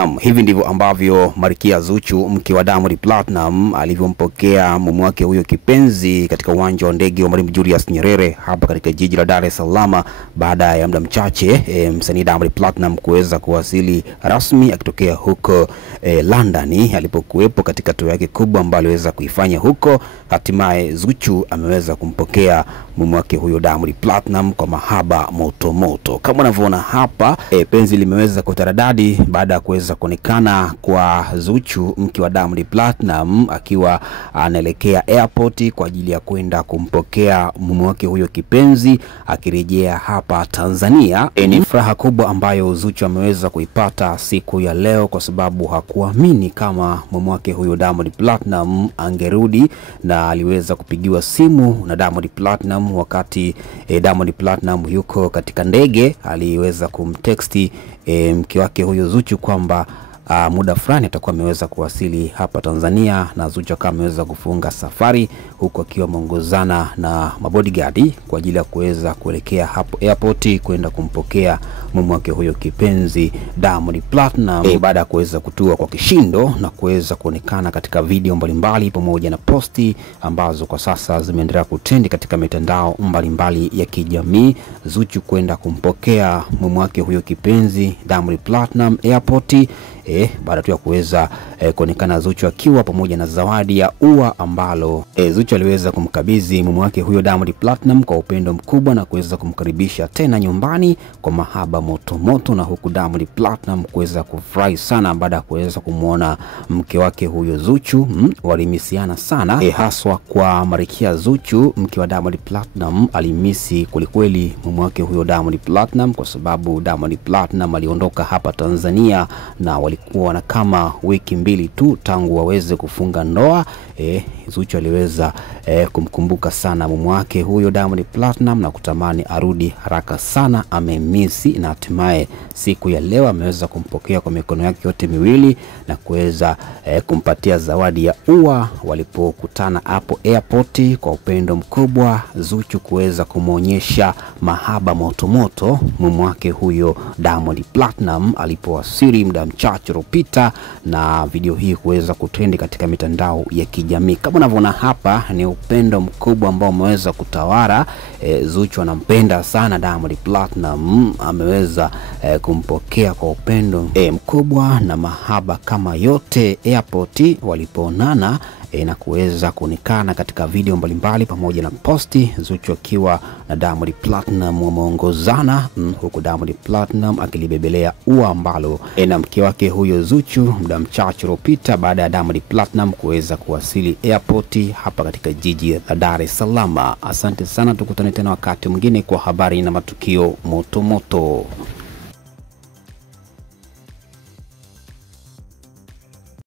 Naam, hivi ndivyo ambavyo Malkia Zuchu mke wa Diamond Platnumz alivyompokea mume wake huyo kipenzi katika uwanja wa ndege wa Mwalimu Julius Nyerere hapa katika jiji la Dar es Salaam, baada ya muda mchache msanii Diamond Platnumz kuweza kuwasili rasmi akitokea huko London alipokuwepo katika tour yake kubwa ambayo aliweza kuifanya huko. Hatimaye Zuchu ameweza kumpokea mume wake huyo Diamond Platnumz kwa mahaba moto moto. Kama unavyoona hapa, penzi limeweza kutaradadi baada ya kuweza kuonekana kwa Zuchu mke wa Diamond Platnumz akiwa anaelekea airport kwa ajili ya kwenda kumpokea mume wake huyo kipenzi akirejea hapa Tanzania. Ni furaha kubwa ambayo Zuchu ameweza kuipata siku ya leo, kwa sababu hakuamini kama mume wake huyo Diamond Platnumz angerudi, na aliweza kupigiwa simu na Diamond Platnumz wakati Diamond Platnumz yuko katika ndege. Aliweza kumtexti mke wake huyo Zuchu kwamba muda fulani atakuwa ameweza kuwasili hapa Tanzania, na Zuchu kama ameweza kufunga safari huko akiwa ameongozana na mabodyguard kwa ajili ya kuweza kuelekea hapo airport kwenda kumpokea mume wake huyo kipenzi Diamond Platnumz baada ya kuweza kutua kwa kishindo na kuweza kuonekana katika video mbalimbali pamoja na posti ambazo kwa sasa zimeendelea kutrend katika mitandao mbalimbali ya kijamii. Zuchu kwenda kumpokea mume wake huyo kipenzi Diamond Platnumz airport baada tu ya kuweza kuonekana Zuchu akiwa pamoja na zawadi ya ua ambalo Zuchu aliweza kumkabidhi mume wake huyo Diamond Platnumz kwa upendo mkubwa na kuweza kumkaribisha tena nyumbani kwa mahaba moto moto, na huku Diamond Platnumz kuweza kufurahi sana baada ya kuweza kumuona mke wake huyo Zuchu. Walimisiana sana, haswa kwa Malkia Zuchu mke wa Diamond Platnumz alimisi kwelikweli mume wake huyo Diamond Platnumz, kwa sababu Diamond Platnumz aliondoka hapa Tanzania na walikuwa na kama wiki mbili tu tangu waweze kufunga ndoa. Zuchu aliweza kumkumbuka sana mume wake huyo Diamond Platnumz na kutamani arudi haraka sana, amemisi, na hatimaye siku ya leo ameweza kumpokea kwa mikono yake yote miwili na kuweza kumpatia zawadi ya ua walipokutana hapo airport kwa upendo mkubwa. Zuchu kuweza kumuonyesha mahaba moto moto mume wake huyo Diamond Platnumz alipowasili muda mchache uliopita, na video hii kuweza kutrend katika mitandao ya kijamii. Kama unavyoona hapa, ni upendo mkubwa ambao umeweza kutawala. Zuchu anampenda sana Diamond Platnumz, ameweza kumpokea kwa upendo mkubwa na mahaba kama yote airport walipoonana na kuweza kuonekana katika video mbalimbali pamoja na posti, Zuchu akiwa na Diamond Platnumz wameongozana, huku Diamond Platnumz akilibebelea ua ambalo na mke wake huyo Zuchu muda mchache uliopita baada ya Diamond Platnumz kuweza kuwasili airport hapa katika jiji la Dar es Salaam. Asante sana, tukutane tena wakati mwingine kwa habari na matukio moto moto.